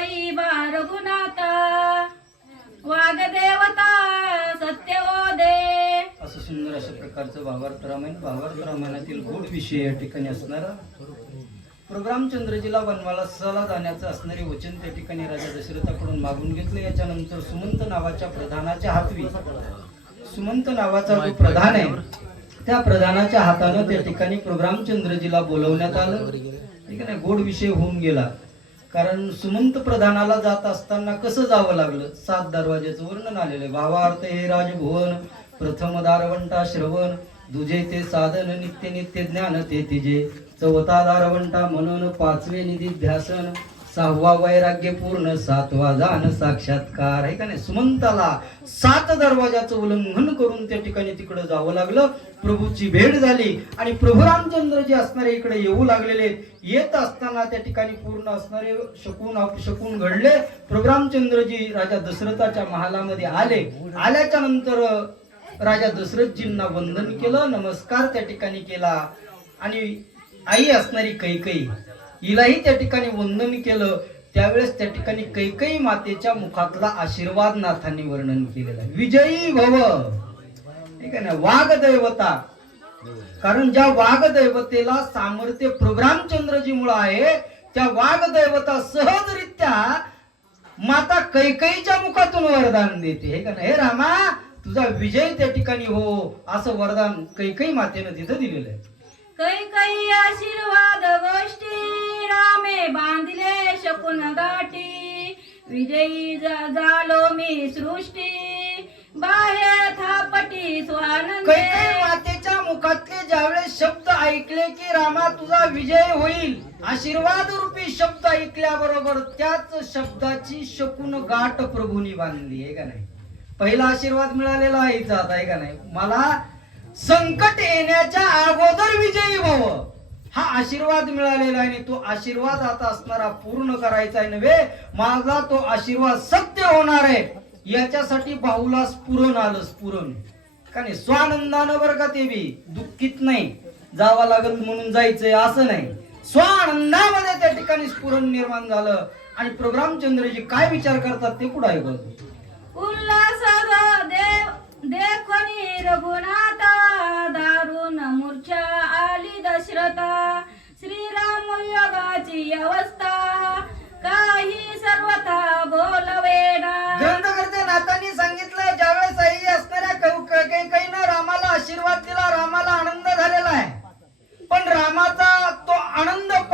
होई बा रघुनाथा. वाघदेवता सत्य दे असं सुंदर अशा प्रकारचं भावार्थ रामायण भावार्थ रामायणातील गोड विषय या ठिकाणी असणारा. प्रोग्राम चंद्रजीला वनवाला सहला जाण्याचं असणारे वचन त्या ठिकाणी राजा दशरथाकडून मागून घेतलं. याच्यानंतर सुमंत नावाच्या प्रधानाच्या हातवी. सुमंत नावाचा जो प्रधान आहे त्या प्रधानाच्या हातानं त्या ठिकाणी प्रोग्राम चंद्रजीला बोलवण्यात आलं. ठीक आहे ना? गोड विषय होऊन गेला. कारण सुमंत प्रधानाला जात असताना कसं जावं लागलं? सात दरवाज्याचं वर्णन आलेलं आहे. भावार्थ हे राजभुवन प्रथम दारवंटा श्रवण दुजे ते साधन नित्य नित्य ज्ञान ते तिजे. चौथा दारवंटा म्हणून पाचवे निधी ध्यासन सहावा वैराग्य पूर्ण सातवा जाण साक्षात्कार. आहे का नाही? सुमंताला सात दरवाजाचं उल्लंघन करून त्या ठिकाणी तिकडे जावं लागलं. प्रभूची भेट झाली आणि प्रभू रामचंद्र जे असणारे इकडे येऊ लागलेले येत असताना त्या ठिकाणी पूर्ण असणारे शकून शकून घडले. प्रभू रामचंद्रजी राजा दशरथाच्या महालामध्ये आले. आल्याच्यानंतर राजा दशरथजींना वंदन केलं नमस्कार त्या ठिकाणी केला. आणि आई असणारी कैकई हिलाही त्या ठिकाणी वंदन केलं. त्यावेळेस त्या ठिकाणी कैकई मातेच्या मुखातला आशीर्वाद नाथांनी वर्णन केलेला विजयी भव. ठीक आहे ना? वाघ दैवता कारण ज्या वाघ दैवतेला सामर्थ्य प्रोग्राम चंद्रजी मुळे आहे त्या वाघ दैवता सहजरित्या माता कैकईच्या मुखातून वरदान देते. हे का हे रामा तुझा विजय त्या ठिकाणी हो असं वरदान कैकई मातेनं तिथं दिलेलं आहे. कैकई आशीर्वाद बांधले शकुन गाठी विजयी झालो मी सृष्टी. बाहेर थापटी स्वानंदे. कैकई मातेच्या मुखातले ज्यावेळेस शब्द ऐकले की रामा तुझा विजय होईल? आशीर्वाद रूपी शब्द ऐकल्याबरोबर त्याच शब्दाची शकून गाठ प्रभूनी बांधली आहे का नाही? पहिला आशीर्वाद मिळालेला आहे आता आहे का नाही? मला संकट येण्याच्या अगोदर विजयी व्हावं. हा आशीर्वाद मिळालेला आहे आणि तो आशीर्वाद आता असणारा पूर्ण करायचा आहे नव्हे माझा तो आशीर्वाद सत्य होणार आहे. याच्यासाठी भाऊला स्फुरण आलं स्फुरण का नाही? स्वानंदानं बरं का ते बी? दुःखीत नाही. जावं लागल म्हणून जायचंय असं नाही. स्वानंदामध्ये त्या ठिकाणी स्फुरण निर्माण झालं. आणि प्रोग्राम चंद्रजी काय विचार करतात ते कुठं ऐकतो उल्हास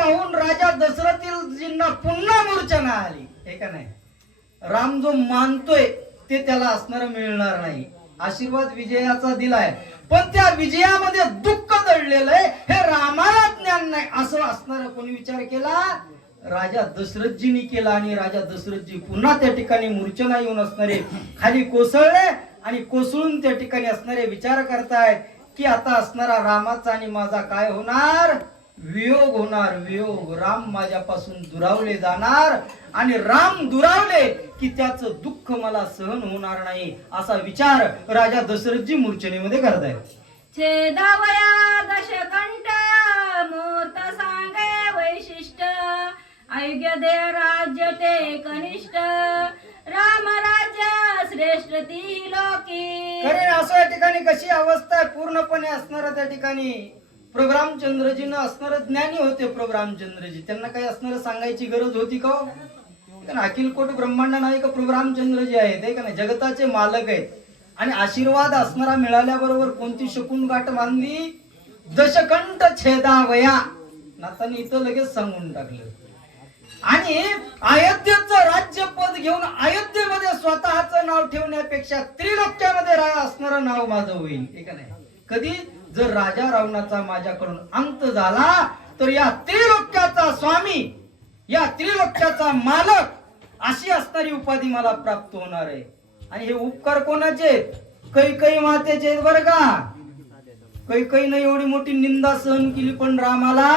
पाहून राजा दशरथजींना पुन्हा मूर्छना आली हे का नाही? राम जो मानतोय ते त्याला असणार मिळणार नाही. आशीर्वाद विजयाचा दिलाय. पण त्या विजयामध्ये दुःख दडलेलं आहे. हे रामाला ज्ञान नाही. असं असणार कोणी विचार केला? राजा दशरथजींनी केला आणि राजा दशरथजी पुन्हा त्या ठिकाणी मूर्छना येऊन असणारे. खाली कोसळले आणि कोसळून त्या ठिकाणी असणारे विचार करतायत की आता असणारा रामाचा आणि माझा काय होणार? वियोग होणार वियोग. राम माझ्यापासून दुरावले जाणार आणि राम दुरावले की त्याचं दुःख मला सहन होणार नाही असा विचार राजा दशरथजी मूर्छनेमध्ये करतायत छेदावया दशकंठ मूर्त सांगे वैशिष्ट. ऐक्य दे राज्य ते कनिष्ठ. राम राज्य श्रेष्ठ ती लोकी. खरे असं या ठिकाणी कशी अवस्था पूर्णपणे असणार त्या ठिकाणी. प्रोग्राम चंद्रजीनं असणार ज्ञानी होते प्रोग्रामचंद्रजी त्यांना काही असणार सांगायची गरज होती का हो? अखिलकोट अखिल कोट ब्रह्मांड नायक प्रोग्राम चंद्रजी आहेत का नाही? जगताचे मालक आहेत. आणि आशीर्वाद असणारा मिळाल्याबरोबर कोणती शकून गाठ बांधली? दशकंठ छेदावया. नातानी इथं लगेच सांगून टाकलं. आणि अयोध्येचं राज्यपद घेऊन अयोध्येमध्ये स्वतःचं नाव ठेवण्यापेक्षा त्रिलोक्यामध्ये राय असणारं नाव माझं होईल का नाही? कधी? जर राजा रावणाचा माझ्याकडून अंत झाला तर या त्रिलोक्याचा स्वामी या त्रिलोक्याचा मालक अशी असणारी उपाधी मला प्राप्त होणार आहे. आणि हे उपकार कोणाचे? कै कै मातेचे बर का? कै कै नाही एवढी मोठी निंदा सहन केली पण रामाला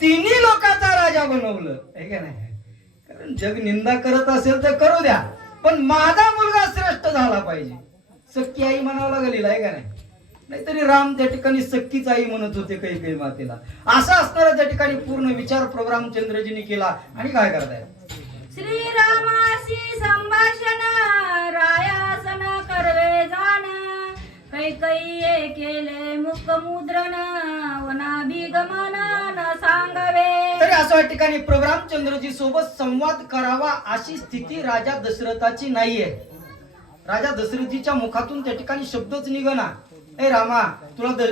तिन्ही लोकांचा राजा बनवलं. आहे का नाही? कारण जग निंदा करत असेल तर करू द्या पण माझा मुलगा श्रेष्ठ झाला पाहिजे. सख्खी आई म्हणावं लागेल आहे का नाही? नाहीतरी राम त्या ठिकाणी सख्खीच आई म्हणत होते काही काही मातेला. असा असणारा त्या ठिकाणी पूर्ण विचार प्रोग्राम चंद्रजीने केला. आणि काय करताय? श्रीरामाशी संभाषण रायासन करवे जाण. कैकई केले मुखमुद्रण वनाभिगमन न सांगावे. तरी असं या ठिकाणी प्रोग्राम चंद्रजी सोबत संवाद करावा अशी स्थिती राजा दशरथाची नाहीये. राजा दशरथीच्या मुखातून त्या ठिकाणी शब्दच निघना. ए रामा तुला द-